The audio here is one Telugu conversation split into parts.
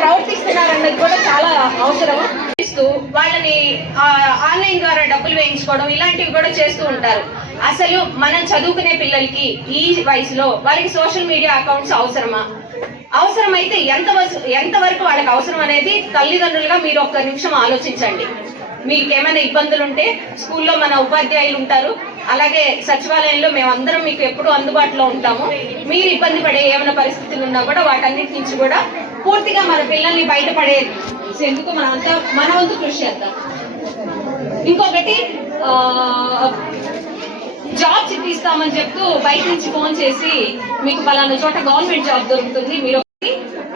ప్రవర్తిస్తున్నారన్నది కూడా చాలా అవసరం. ఇస్తూ వాళ్ళని ఆన్లైన్ ద్వారా డబ్బులు వేయించుకోవడం ఇలాంటివి కూడా చేస్తూ ఉంటారు. అసలు మనం చదువుకునే పిల్లలకి ఈ వయసులో వాళ్ళకి సోషల్ మీడియా అకౌంట్స్ అవసరమా? అవసరమైతే ఎంత వసు- ఎంత వరకు వాళ్ళకి అవసరం అనేది తల్లిదండ్రులుగా మీరు ఒక్క నిమిషం ఆలోచించండి. మీకు ఏమైనా ఇబ్బందులు ఉంటే స్కూల్లో మన ఉపాధ్యాయులు ఉంటారు. అలాగే సచివాలయంలో మేమందరం మీకు ఎప్పుడు అందుబాటులో ఉంటాము. మీరు ఇబ్బంది పడే ఏమైనా పరిస్థితులు ఉన్నా కూడా వాటన్నిటి నుంచి కూడా పూర్తిగా మన పిల్లల్ని బయటపడేందుకు మనంతా మన వంతు కృషి చేద్దాం. ఇంకొకటి జాబ్స్ ఇప్పిస్తామని చెప్తూ బయట నుంచి ఫోన్ చేసి మీకు పలానా చోట గవర్నమెంట్ జాబ్ దొరుకుతుంది మీరు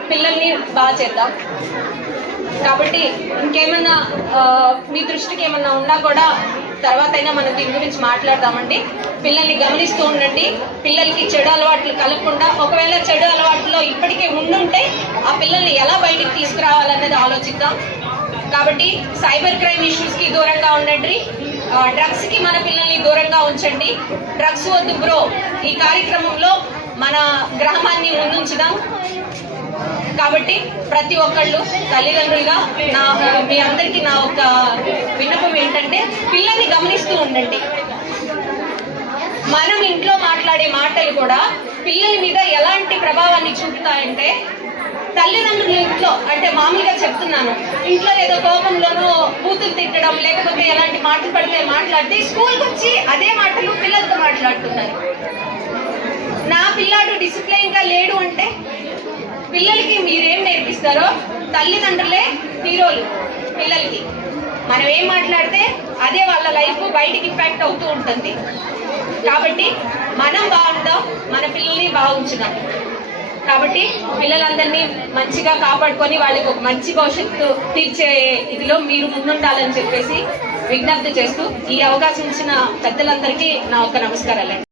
పిల్లల్ని బాగా చేద్దాం. కాబట్టి ఇంకేమన్నా మీ దృష్టికి ఏమన్నా ఉన్నా కూడా తర్వాత అయినా మనం దీని గురించి మాట్లాడదామండి. పిల్లల్ని గమనిస్తూ ఉండండి. పిల్లలకి చెడు అలవాట్లు కలగకుండా ఒకవేళ చెడు అలవాట్లో ఇప్పటికే ఉండుంటే ఆ పిల్లల్ని ఎలా బయటికి తీసుకురావాలన్నది ఆలోచిద్దాం. కాబట్టి సైబర్ క్రైమ్ ఇష్యూస్కి దూరంగా ఉండండి. డ్రగ్స్కి మన పిల్లల్ని దూరంగా ఉంచండి. డ్రగ్స్ వద్దు బ్రో. ఈ కార్యక్రమంలో మన గ్రామాన్ని ముందుంచుదాం. కాబట్టి ప్రతి ఒక్కళ్ళు తల్లిదండ్రులుగా నా మీ అందరికీ నా ఒక విన్నపం ఏంటంటే పిల్లల్ని గమనిస్తూ ఉండండి. మనం ఇంట్లో మాట్లాడే మాటలు కూడా పిల్లల మీద ఎలాంటి ప్రభావాన్ని చూపుతాయంటే తల్లిదండ్రులు ఇంట్లో అంటే మామూలుగా చెప్తున్నాను ఇంట్లో ఏదో కోపంలోనూ బూతులు తిట్టడం లేకపోతే ఎలాంటి మాటలు పడితే మాట్లాడితే స్కూల్కి వచ్చి అదే మాటలు పిల్లలతో మాట్లాడుతున్నారు పిల్లాడు డిసిప్లైన్గా లేడు అంటే పిల్లలకి మీరేం నేర్పిస్తారో తల్లిదండ్రులే హీరోలు పిల్లలకి. మనం ఏం మాట్లాడితే అదే వాళ్ళ లైఫ్ బయటికి ఇంపాక్ట్ అవుతూ ఉంటుంది. కాబట్టి మనం బాగుంటాం మన పిల్లల్ని బాగుంచుదాం. కాబట్టి పిల్లలందరినీ మంచిగా కాపాడుకొని వాళ్ళకి ఒక మంచి భవిష్యత్తు తీర్చే ఇదిలో మీరు ముందుండాలని చెప్పేసి విజ్ఞప్తి చేస్తూ ఈ అవకాశం ఇచ్చిన పెద్దలందరికీ నా ఒక నమస్కారాలండి.